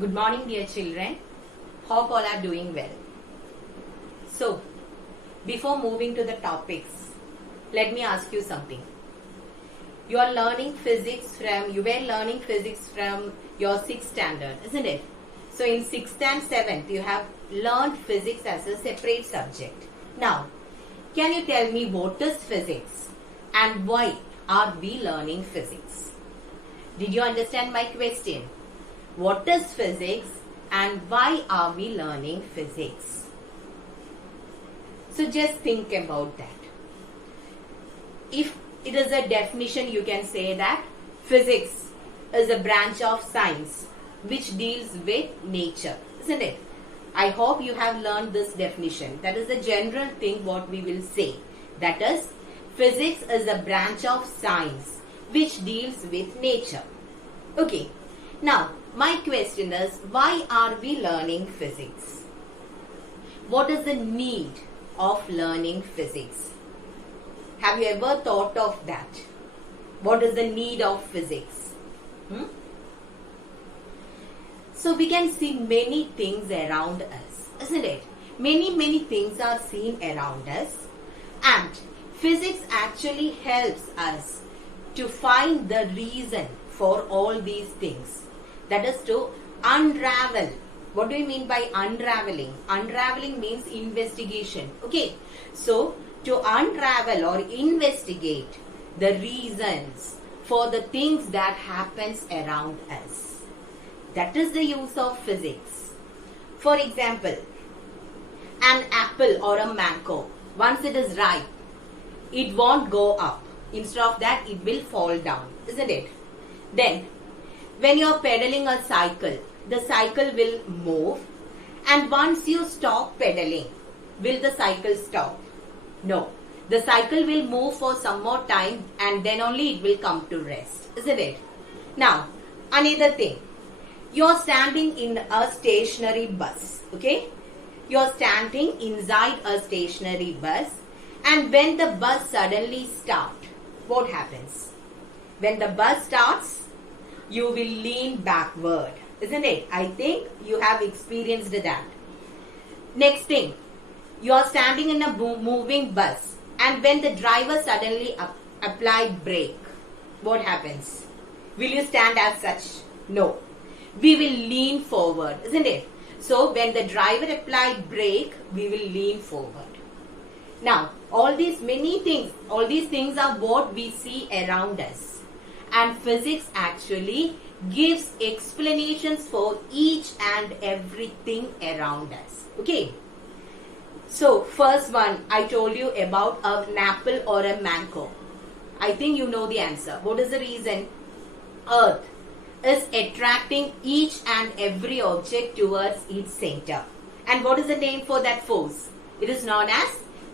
Good morning, dear children. Hope all are doing well. So, before moving to the topics, let me ask you something. You were learning physics from your 6th standard, isn't it? So, in 6th and 7th, you have learned physics as a separate subject. Now, can you tell me what is physics and why are we learning physics? Did you understand my question? What is physics and why are we learning physics? So just think about that. If it is a definition, you can say that physics is a branch of science which deals with nature, isn't it? I hope you have learned this definition. That is the general thing what we will say. That is, physics is a branch of science which deals with nature. Okay. Now, my question is, why are we learning physics? What is the need of learning physics? Have you ever thought of that? What is the need of physics? So we can see many things around us, isn't it? Many things are seen around us, and physics actually helps us to find the reason for all these things. That is to unravel. What do you mean by unraveling? Unraveling means investigation. Okay. So, to unravel or investigate the reasons for the things that happens around us. That is the use of physics. For example, an apple or a mango, once it is ripe, it won't go up. Instead of that, it will fall down, isn't it? Then, when you are pedaling a cycle, the cycle will move, and once you stop pedaling, will the cycle stop? No. The cycle will move for some more time and then only it will come to rest, isn't it? Now, another thing. You are standing in a stationary bus, okay? You are standing inside a stationary bus, and when the bus suddenly starts, what happens? When the bus starts, you will lean backward, isn't it? I think you have experienced that. Next thing, you are standing in a moving bus, and when the driver suddenly apply brake, what happens? Will you stand as such? No. We will lean forward, isn't it? So when the driver applied brake, we will lean forward. Now, all these things are what we see around us. And physics actually gives explanations for each and everything around us. Okay. So, first one, I told you about an apple or a mango. I think you know the answer. What is the reason? Earth is attracting each and every object towards its center. And what is the name for that force? It is known as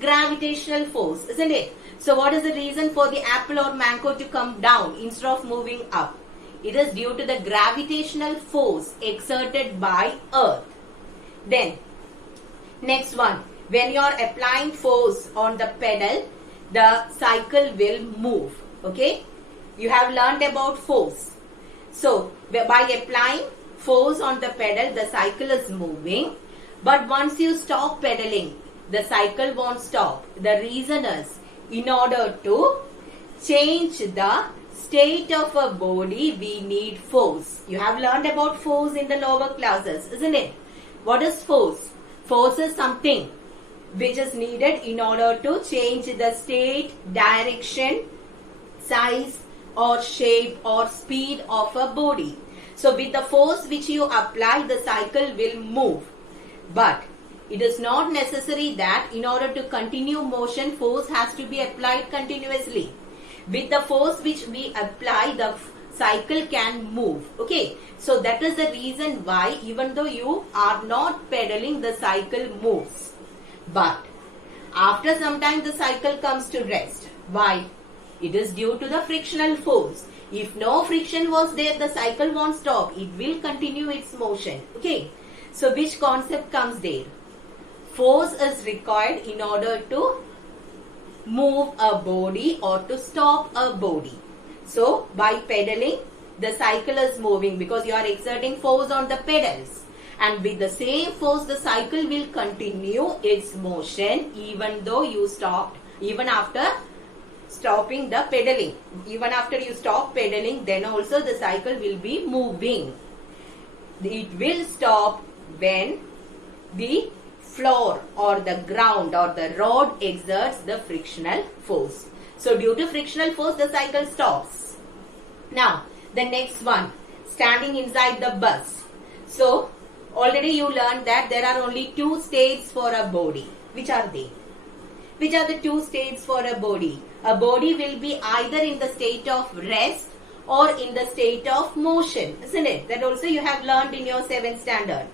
gravitational force, isn't it? So what is the reason for the apple or mango to come down instead of moving up? It is due to the gravitational force exerted by Earth. Then, next one. When you are applying force on the pedal, the cycle will move. Okay? You have learned about force. So, by applying force on the pedal, the cycle is moving. But once you stop pedaling, the cycle won't stop. The reason is, in order to change the state of a body, we need force. You have learned about force in the lower classes, isn't it? What is force? Force is something which is needed in order to change the state, direction, size or shape or speed of a body. So with the force which you apply, the cycle will move. But it is not necessary that in order to continue motion, force has to be applied continuously. With the force which we apply, the cycle can move. Okay. So that is the reason why even though you are not pedaling, the cycle moves. But after some time, the cycle comes to rest. Why? It is due to the frictional force. If no friction was there, the cycle won't stop. It will continue its motion. Okay. So which concept comes there? Force is required in order to move a body or to stop a body. So by pedaling, the cycle is moving because you are exerting force on the pedals. And with the same force, the cycle will continue its motion even though you stopped, even after stopping the pedaling. Even after you stop pedaling, then also the cycle will be moving. It will stop when the floor or the ground or the road exerts the frictional force. So due to frictional force, the cycle stops. Now, the next one, standing inside the bus. So, already you learned that there are only two states for a body. Which are they? Which are the two states for a body? A body will be either in the state of rest or in the state of motion, isn't it? That also you have learned in your 7th standard.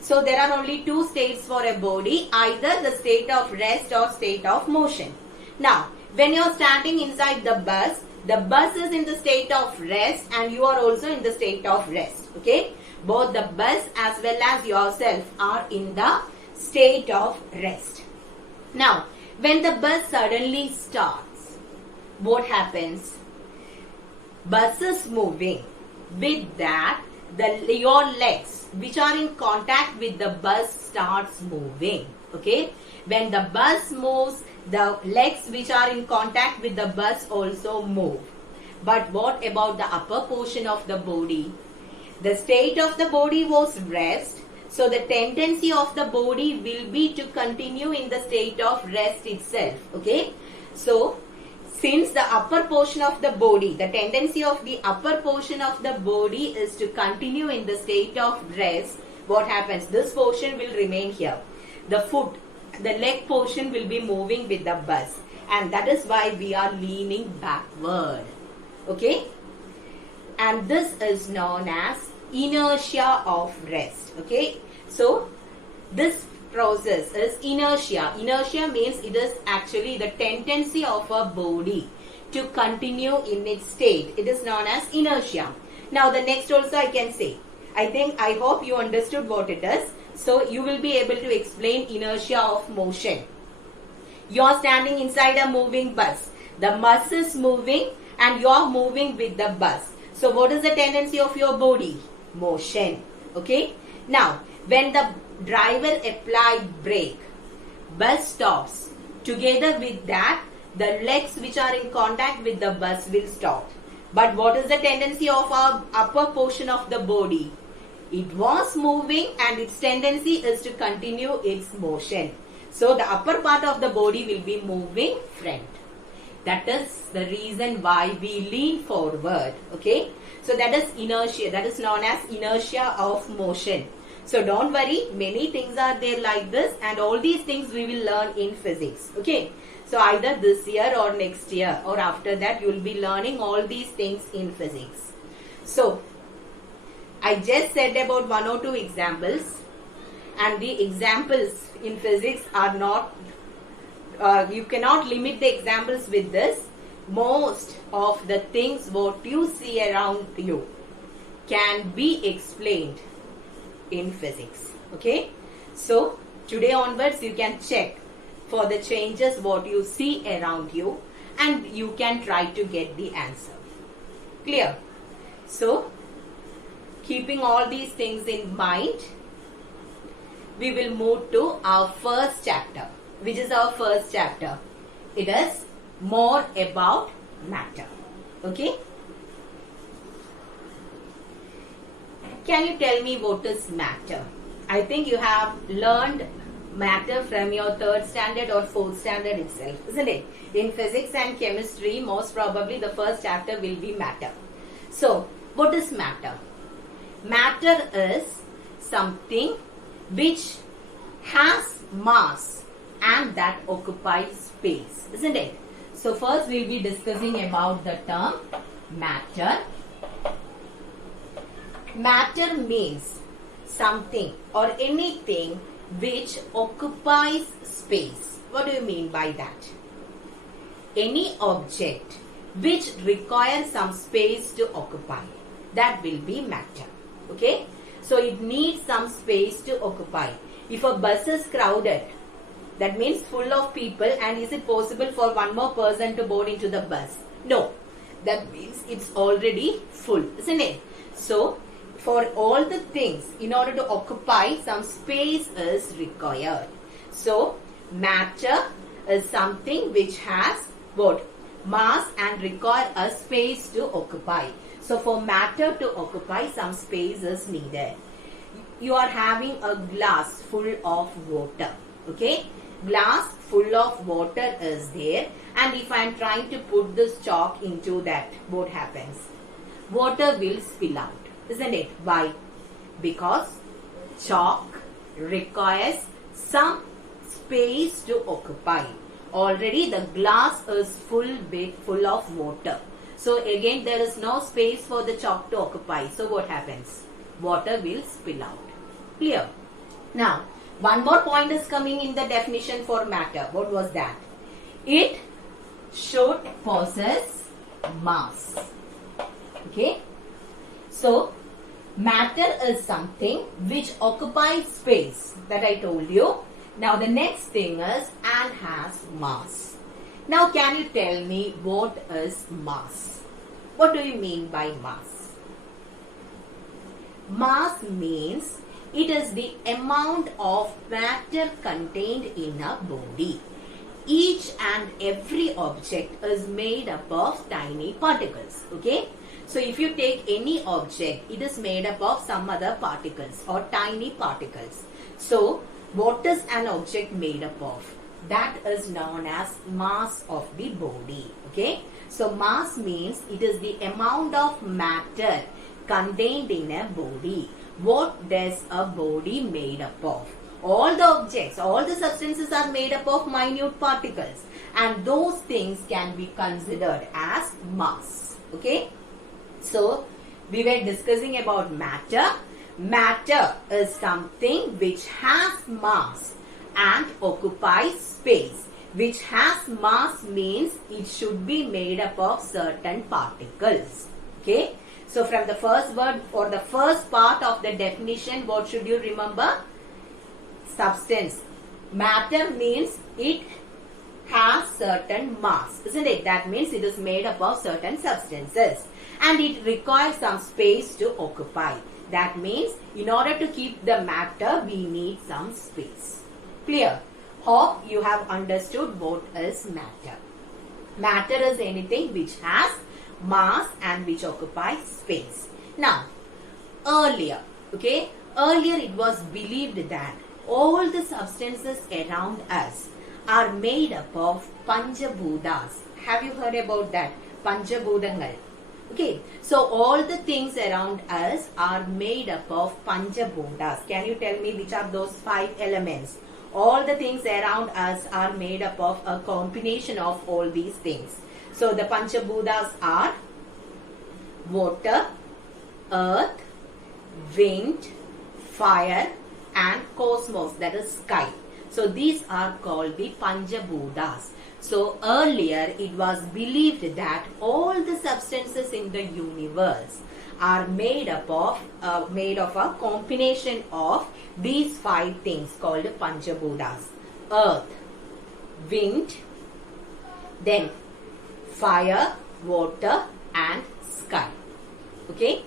So there are only two states for a body, either the state of rest or state of motion. Now, when you are standing inside the bus is in the state of rest and you are also in the state of rest. Okay? Both the bus as well as yourself are in the state of rest. Now, when the bus suddenly starts, what happens? Bus is moving. With that, your legs which are in contact with the bus starts moving. Okay? When the bus moves, the legs which are in contact with the bus also move. But what about the upper portion of the body? The state of the body was rest. So the tendency of the body will be to continue in the state of rest itself. Okay? So, since the upper portion of the body, the tendency of the upper portion of the body is to continue in the state of rest, what happens? This portion will remain here. The foot, the leg portion will be moving with the bus. And that is why we are leaning backward. Okay? And this is known as inertia of rest. Okay? So, this process is inertia. Inertia means it is actually the tendency of a body to continue in its state. It is known as inertia. Now the next also I can say. I hope you understood what it is. So you will be able to explain inertia of motion. You are standing inside a moving bus. The bus is moving and you are moving with the bus. So what is the tendency of your body? Motion. Okay. Now when the driver applied brake, bus stops. Together with that, the legs which are in contact with the bus will stop. But what is the tendency of our upper portion of the body? It was moving and its tendency is to continue its motion. So the upper part of the body will be moving front. That is the reason why we lean forward. Okay. So that is inertia. That is known as inertia of motion. So don't worry, many things are there like this and all these things we will learn in physics. Okay. So either this year or next year or after that you will be learning all these things in physics. So I just said about 1 or 2 examples and the examples in physics are not, you cannot limit the examples with this. Most of the things what you see around you can be explained in physics. Okay. So today onwards you can check for the changes what you see around you and you can try to get the answer. Clear? So keeping all these things in mind, we will move to our first chapter. Which is our first chapter? It is more about matter. Okay. Can you tell me what is matter? I think you have learned matter from your 3rd standard or 4th standard itself, isn't it? In physics and chemistry, most probably the first chapter will be matter. So, what is matter? Matter is something which has mass and that occupies space, isn't it? So, first we will be discussing about the term matter. Matter means something or anything which occupies space. What do you mean by that? Any object which requires some space to occupy. That will be matter. Okay? So it needs some space to occupy. If a bus is crowded, that means full of people, and is it possible for one more person to board into the bus? No. That means it's already full, isn't it? So, for all the things, in order to occupy, some space is required. So, matter is something which has what? Mass and require a space to occupy. So, for matter to occupy, some space is needed. You are having a glass full of water, okay? Glass full of water is there, and if I am trying to put this chalk into that, what happens? Water will spill out, isn't it? Why? Because chalk requires some space to occupy. Already the glass is full of water. So again there is no space for the chalk to occupy. So what happens? Water will spill out. Clear? Now, one more point is coming in the definition for matter. What was that? It should possess mass. Okay? So, matter is something which occupies space, that I told you. Now, the next thing is and has mass. Now, can you tell me what is mass? What do you mean by mass? Mass means it is the amount of matter contained in a body. Each and every object is made up of tiny particles. Okay? So, if you take any object, it is made up of some other particles or tiny particles. So, what is an object made up of? That is known as mass of the body. Okay? So, mass means it is the amount of matter contained in a body. What does a body made up of? All the objects, all the substances are made up of minute particles, and those things can be considered as mass. Okay? So, we were discussing about matter. Matter is something which has mass and occupies space. Which has mass means it should be made up of certain particles. Okay? So, from the first word or the first part of the definition, what should you remember? Substance. Matter means it has certain mass, isn't it? That means it is made up of certain substances and it requires some space to occupy. That means in order to keep the matter, we need some space. Clear? Hope you have understood what is matter. Matter is anything which has mass and which occupies space. Now, earlier it was believed that all the substances around us are made up of Panchabhutas. Have you heard about that? Panchabhutangal. Okay, so all the things around us are made up of Panchabhutas. Can you tell me which are those 5 elements? All the things around us are made up of a combination of all these things. So the Panchabhutas are water, earth, wind, fire and cosmos, that is sky. So these are called the Panchabhutas. So earlier it was believed that all the substances in the universe are made up of a combination of these 5 things called Panchabhutas. Earth, wind, then fire, water and sky. Okay?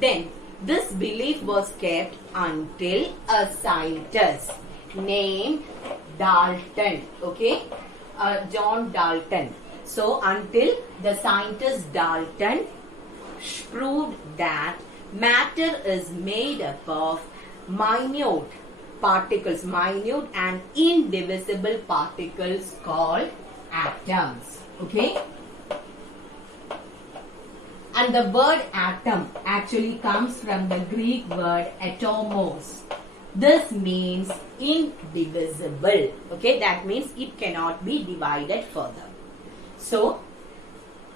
Then this belief was kept until a scientist named Dalton. Okay? John Dalton. So until the scientist Dalton proved that matter is made up of minute particles, minute and indivisible particles called atoms. Okay? And the word atom actually comes from the Greek word atomos. This means indivisible. Okay, that means it cannot be divided further. So,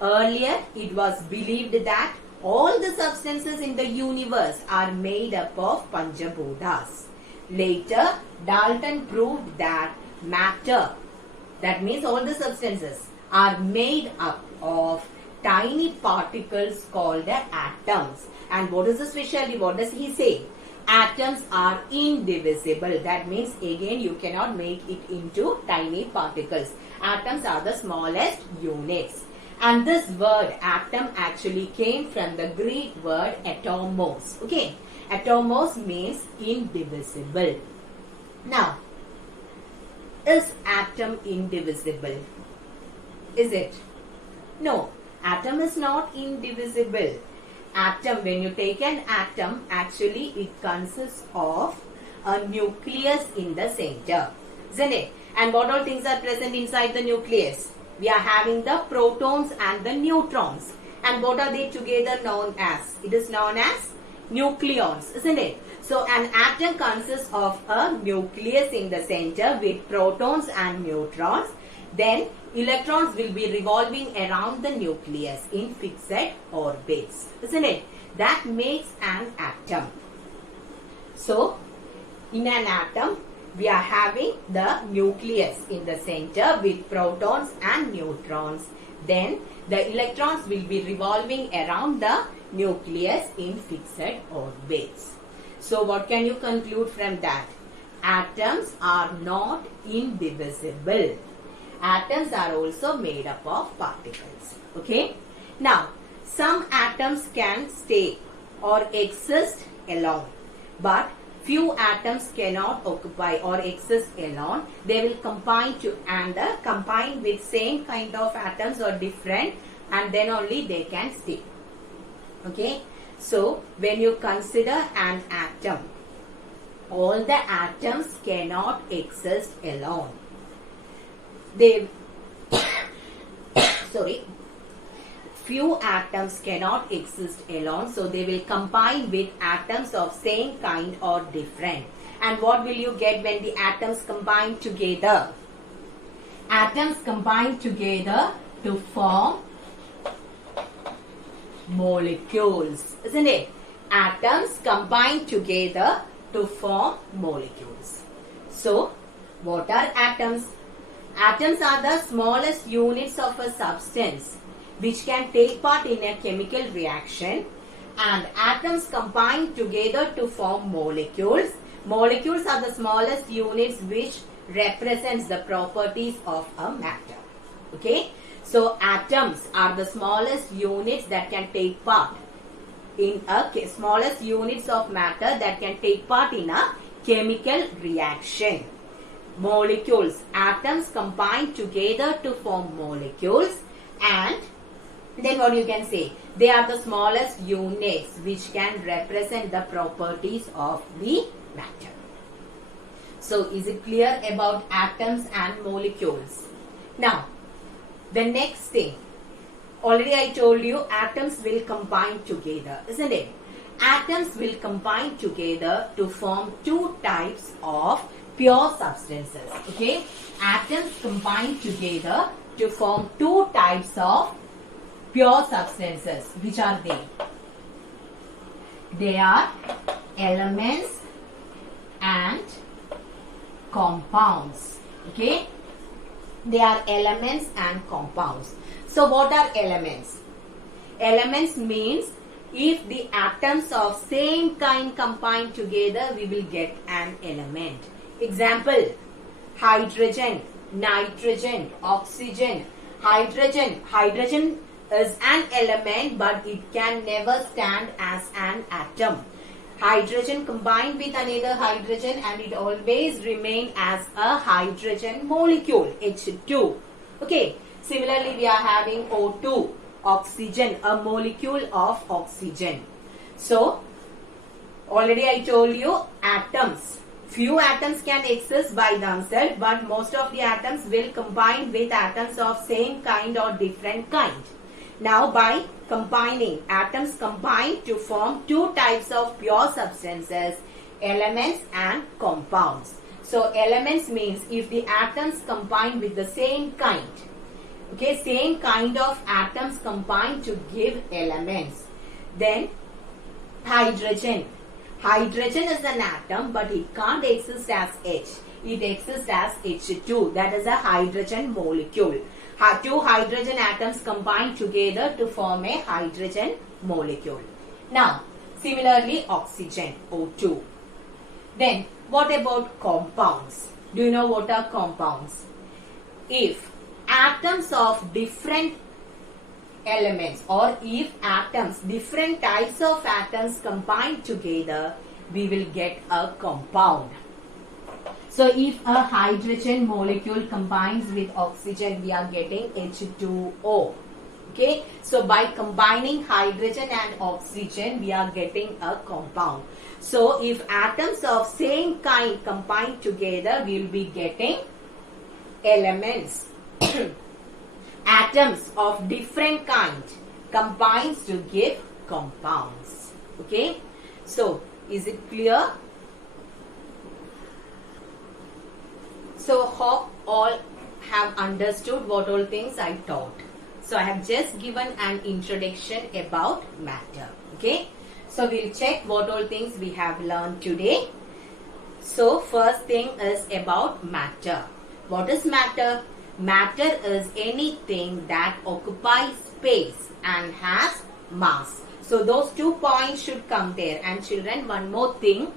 earlier it was believed that all the substances in the universe are made up of Panchabhutas. Later, Dalton proved that matter, that means all the substances, are made up of tiny particles called atoms. And what is the specialty? What does he say? Atoms are indivisible. That means again you cannot make it into tiny particles. Atoms are the smallest units. And this word atom actually came from the Greek word atomos. Okay, atomos means indivisible. Now, is atom indivisible? Is it? No, atom is not indivisible. Atom, when you take an atom, actually it consists of a nucleus in the center, isn't it? And what all things are present inside the nucleus? We are having the protons and the neutrons. And what are they together known as? It is known as nucleons, isn't it? So an atom consists of a nucleus in the center with protons and neutrons. Then electrons will be revolving around the nucleus in fixed orbits, isn't it? That makes an atom. So in an atom, we are having the nucleus in the center with protons and neutrons. Then the electrons will be revolving around the nucleus in fixed orbits. So what can you conclude from that? Atoms are not indivisible. Atoms are also made up of particles. Okay. Now, some atoms can stay or exist alone, but few atoms cannot occupy or exist alone. They will combine combine with same kind of atoms or different, and then only they can stay. Okay. So when you consider an atom, all the atoms cannot exist alone. They few atoms cannot exist alone, so they will combine with atoms of same kind or different. And what will you get when the atoms combine together? Atoms combine together to form molecules, isn't it? Atoms combine together to form molecules. So, what are atoms? Atoms are the smallest units of a substance which can take part in a chemical reaction, and atoms combine together to form molecules. Molecules are the smallest units which represents the properties of a matter. Okay? So, atoms are the smallest units that can take part in a smallest units of matter that can take part in a chemical reaction. Molecules, atoms combine together to form molecules, and then what you can say? They are the smallest units which can represent the properties of the matter. So, is it clear about atoms and molecules? Now, the next thing, already I told you atoms will combine together, isn't it? Atoms will combine together to form two types of pure substances. Okay? Atoms combine together to form two types of pure substances. Which are they? They are elements and compounds. Okay? They are elements and compounds. So what are elements? Elements means if the atoms of same kind combine together, we will get an element. Example, hydrogen, nitrogen, oxygen. Hydrogen is an element, but it can never stand as an atom. Hydrogen combined with another hydrogen and it always remain as a hydrogen molecule, H2. Okay. Similarly, we are having O2, oxygen, a molecule of oxygen. So, already I told you atoms. Few atoms can exist by themselves, but most of the atoms will combine with atoms of same kind or different kind. Now, by combining, atoms combine to form two types of pure substances, elements and compounds. So, elements means if the atoms combine with the same kind. Okay, same kind of atoms combine to give elements. Then, hydrogen. Hydrogen is an atom, but it can't exist as H. It exists as H2. That is a hydrogen molecule. Two hydrogen atoms combine together to form a hydrogen molecule. Now, similarly, oxygen, O2. Then, what about compounds? Do you know what are compounds? If atoms of different elements, or if atoms, different types of atoms combine together, we will get a compound. So if a hydrogen molecule combines with oxygen, we are getting H2O. Okay, so by combining hydrogen and oxygen, we are getting a compound. So if atoms of same kind combine together, we will be getting elements. Atoms of different kind combines to give compounds. Okay, so is it clear? So hope all have understood what all things I taught. So I have just given an introduction about matter. Okay, so we'll check what all things we have learned today. So first thing is about matter. What is matter? Matter is anything that occupies space and has mass. So those 2 points should come there. And children, one more thing,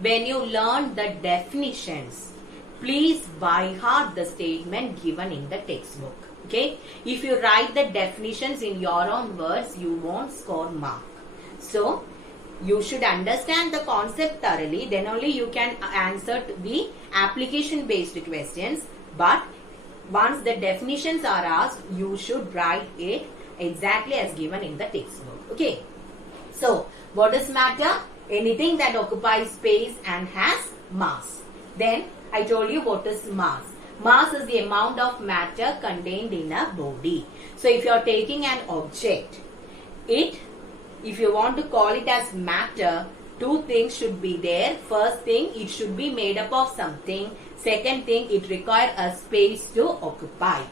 when you learn the definitions, please by heart the statement given in the textbook. Okay, if you write the definitions in your own words, you won't score mark. So you should understand the concept thoroughly, then only you can answer to the application based questions. But once the definitions are asked, you should write it exactly as given in the textbook. Okay, so what is matter? Anything that occupies space and has mass. Then I told you what is mass. Mass is the amount of matter contained in a body. So if you are taking an object, if you want to call it as matter, 2 things should be there. First thing, it should be made up of something. Second thing, it requires a space to occupy.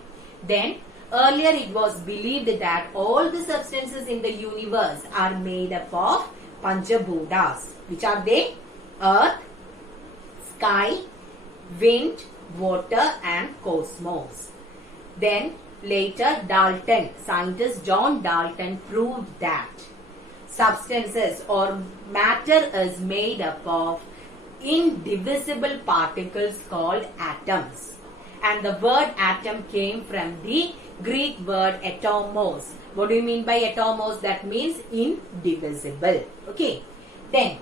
Then earlier it was believed that all the substances in the universe are made up of Panchabhutas. Which are they? Earth, sky, wind, water and cosmos. Then later Dalton, scientist John Dalton, proved that substances or matter is made up of indivisible particles called atoms. And the word atom came from the Greek word atomos. What do you mean by atomos? That means indivisible. Okay. Then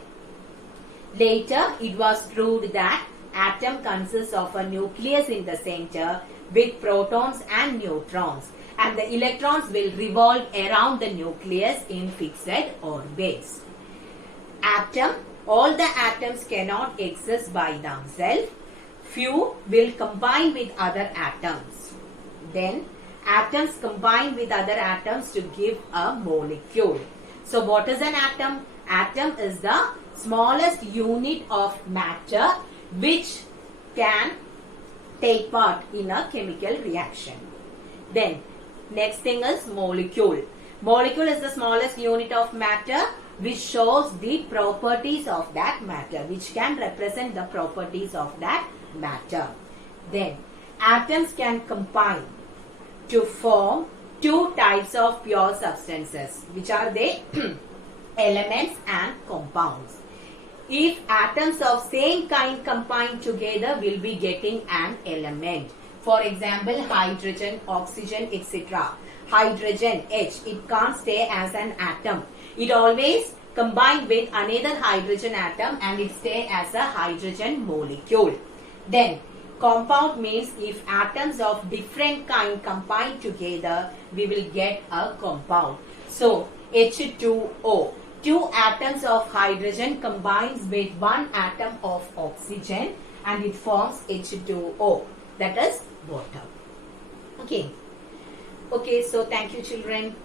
later it was proved that atom consists of a nucleus in the center with protons and neutrons, and the electrons will revolve around the nucleus in fixed orbits. Atom, all the atoms cannot exist by themselves. Few will combine with other atoms. Then atoms combine with other atoms to give a molecule. So what is an atom? Atom is the smallest unit of matter which can take part in a chemical reaction. Then next thing is molecule. Molecule is the smallest unit of matter which shows the properties of that matter, which can represent the properties of that matter. Then atoms can combine to form 2 types of pure substances, which are they? Elements and compounds. If atoms of same kind combine together, we'll be getting an element. For example, hydrogen, oxygen, etc. Hydrogen, H, it can't stay as an atom. It always combine with another hydrogen atom and it stay as a hydrogen molecule. Then compound means if atoms of different kind combine together, we will get a compound. So H2O. 2 atoms of hydrogen combines with 1 atom of oxygen and it forms H2O, that is water. Okay. Okay, so thank you children.